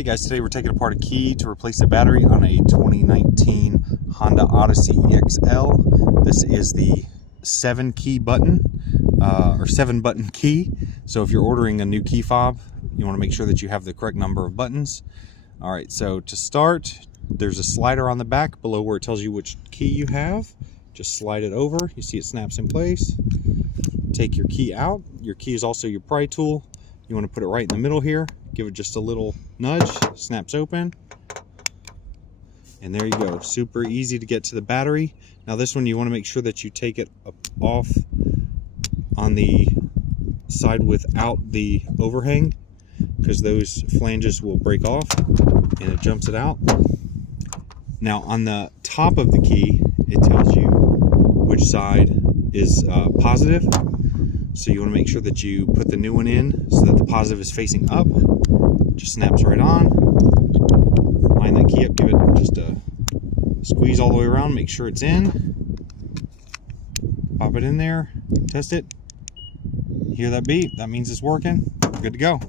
Hey guys, today we're taking apart a key to replace a battery on a 2019 Honda Odyssey EXL. This is the 7-key button, or 7-button key. So if you're ordering a new key fob, you want to make sure that you have the correct number of buttons. Alright, so to start, there's a slider on the back below where it tells you which key you have. Just slide it over. You see it snaps in place. Take your key out. Your key is also your pry tool. You want to put it right in the middle here. Give it just a little nudge, snaps open, and there you go. Super easy to get to the battery. Now this one, you want to make sure that you take it off on the side without the overhang, because those flanges will break off and it jumps it out. Now on the top of the key, it tells you which side is positive. So you want to make sure that you put the new one in so that the positive is facing up. Just snaps right on. Line that key up, give it just a squeeze all the way around, make sure it's in. Pop it in there, test it. Hear that beep? That means it's working. We're good to go.